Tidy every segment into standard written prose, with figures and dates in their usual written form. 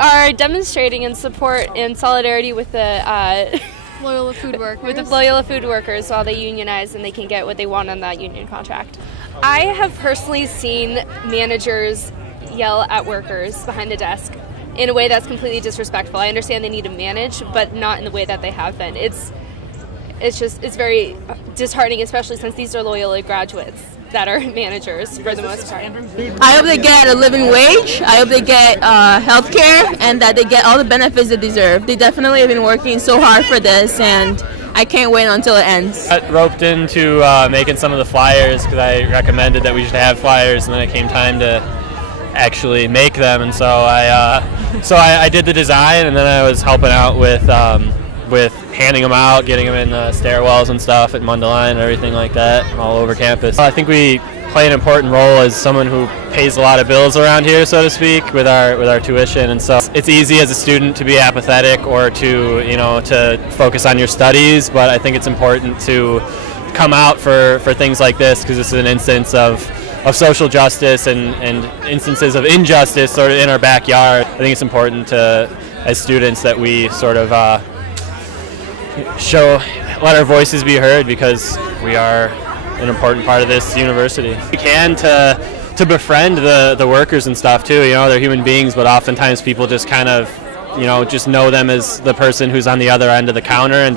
are demonstrating in support and solidarity with the Loyola food workers. With the Loyola food workers while they unionize and they can get what they want on that union contract. I have personally seen managers yell at workers behind the desk in a way that's completely disrespectful. I understand they need to manage, but not in the way that they have been. It's very disheartening, especially since these are Loyola graduates that are managers for the most part. I hope they get a living wage. I hope they get health care and that they get all the benefits they deserve. They definitely have been working so hard for this, and I can't wait until it ends. I got roped into making some of the flyers because I recommended that we should have flyers, and then it came time to actually make them, and so I did the design, and then I was helping out with handing them out, getting them in stairwells and stuff at Mundelein and everything like that, all over campus. I think we play an important role as someone who pays a lot of bills around here, so to speak, with our tuition, and so it's easy as a student to be apathetic or to focus on your studies, but I think it's important to come out for things like this because this is an instance of social justice and instances of injustice sort of in our backyard. I think it's important to, as students, that we sort of let our voices be heard because we are an important part of this university. We can to befriend the workers and stuff too. They're human beings, but oftentimes people just kind of, just know them as the person who's on the other end of the counter and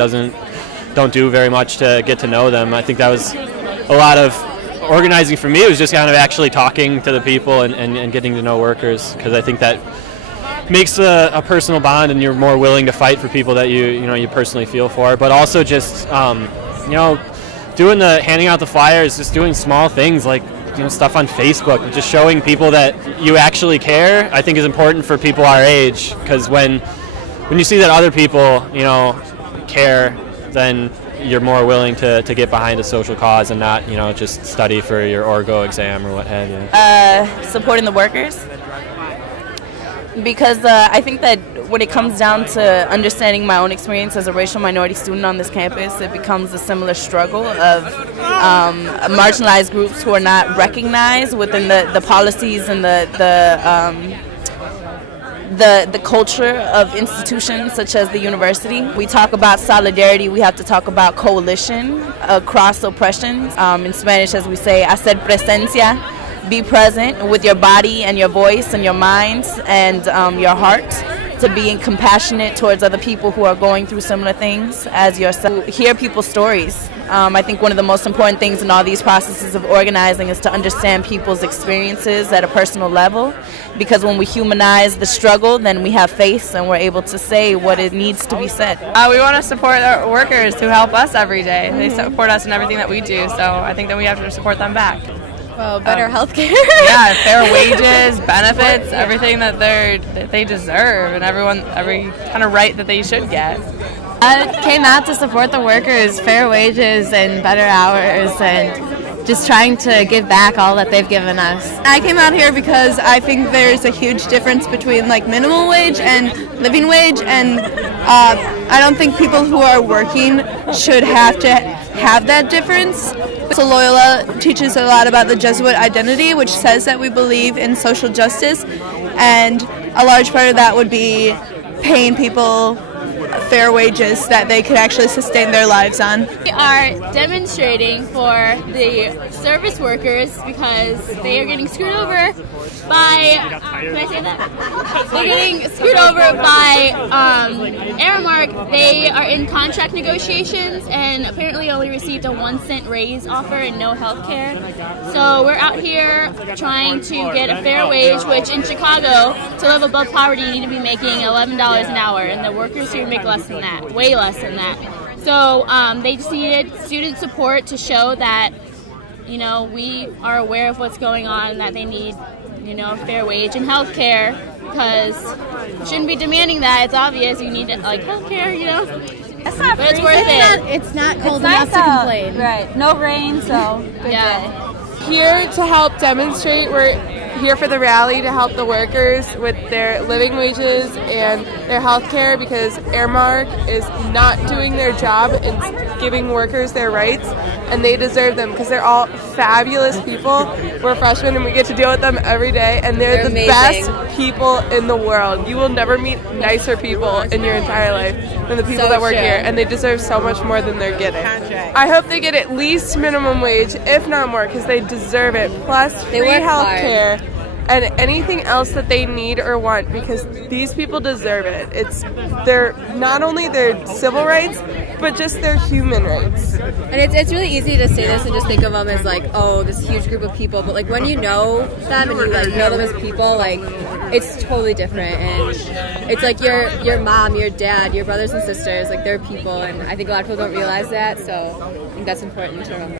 don't do very much to get to know them. I think that was a lot of organizing for me. It was just kind of actually talking to the people and getting to know workers, because I think that makes a personal bond, and you're more willing to fight for people that you personally feel for. But also just doing handing out the flyers, just doing small things like stuff on Facebook, just showing people that you actually care, I think is important for people our age, because when you see that other people care, then you're more willing to get behind a social cause and not just study for your Orgo exam or what have you. Supporting the workers, because I think that when it comes down to understanding my own experience as a racial minority student on this campus, it becomes a similar struggle of marginalized groups who are not recognized within the policies and the culture of institutions such as the university. We talk about solidarity, we have to talk about coalition across oppressions. In Spanish, as we say, hacer presencia. Be present with your body and your voice and your mind and your heart, to being compassionate towards other people who are going through similar things as yourself. Hear people's stories. I think one of the most important things in all these processes of organizing is to understand people's experiences at a personal level, because when we humanize the struggle, then we have face and we're able to say what it needs to be said. We want to support our workers who help us every day. They support us in everything that we do, so I think that we have to support them back. Well, better health care. Yeah, fair wages, benefits, everything that they deserve, and every kind of right that they should get. I came out to support the workers, fair wages and better hours, and just trying to give back all that they've given us. I came out here because I think there's a huge difference between minimum wage and living wage, and I don't think people who are working should have to have that difference. So Loyola teaches a lot about the Jesuit identity, which says that we believe in social justice, and a large part of that would be paying people fair wages that they could actually sustain their lives on. We are demonstrating for the service workers because they are getting screwed over by, can I say that? They're getting screwed over by Aramark. They are in contract negotiations and apparently only received a 1-cent raise offer and no health care. So we're out here trying to get a fair wage, which in Chicago, to live above poverty, you need to be making $11 an hour, and the workers here make less than that, way less than that. So they just needed student support to show that, we are aware of what's going on and that they need, a fair wage and health care, because you shouldn't be demanding that. It's obvious you need health care, It's not but it's worth it. It's not cold enough to complain. Right. No rain, so good day. Here to help demonstrate. We're here for the rally to help the workers with their living wages and their health care, because Airmark is not doing their job in giving workers their rights, and they deserve them because they're all fabulous people. We're freshmen and we get to deal with them every day, and they're the best people in the world. You will never meet nicer people in your entire life than the people that work here, and they deserve so much more than they're getting. I hope they get at least minimum wage, if not more, because they deserve it, plus free health care and anything else that they need or want, because these people deserve it. They're not only their civil rights, but just their human rights. And it's really easy to say this and just think of them as like, oh, this huge group of people, but like when you know them and you like know them as people, like it's totally different. And it's like your mom, your dad, your brothers and sisters, like they're people, and I think a lot of people don't realize that, so I think that's important to remember.